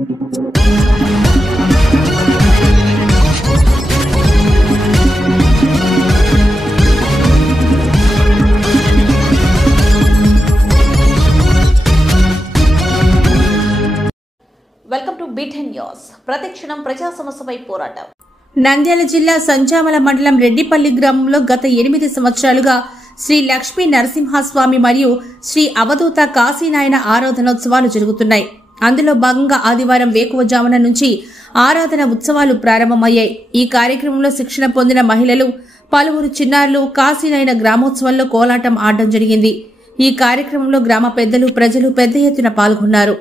Welcome to BTN news. ప్రతిక్షణం ప్రజా సమస్యపై పోరాటం. నంద్యాల జిల్లా సంజామల మండలం రెడ్డిపల్లి గ్రామంలో గత 8 సంవత్సరాలుగా శ్రీ లక్ష్మీ నరసింహస్వామి మరియు శ్రీ అవధూత కాశీనాయన ఆరాధనోత్సవాలు జరుగుతున్నాయి. అందులో భాగంగా ఆదివారం వేకువజామున నుంచి ఆరాధన ఉత్సవాలు ప్రారంభమయ్యాయి. ఈ కార్యక్రమంలో శిక్షణ పొందిన మహిళలు, పలువురు చిన్నారులు కాశీనాయన గ్రామోత్సవంలో కోలాటం ఆడడం జరిగింది. ఈ కార్యక్రమంలో గ్రామ పెద్దలు, ప్రజలు పెద్ద ఎత్తున పాల్గొన్నారు.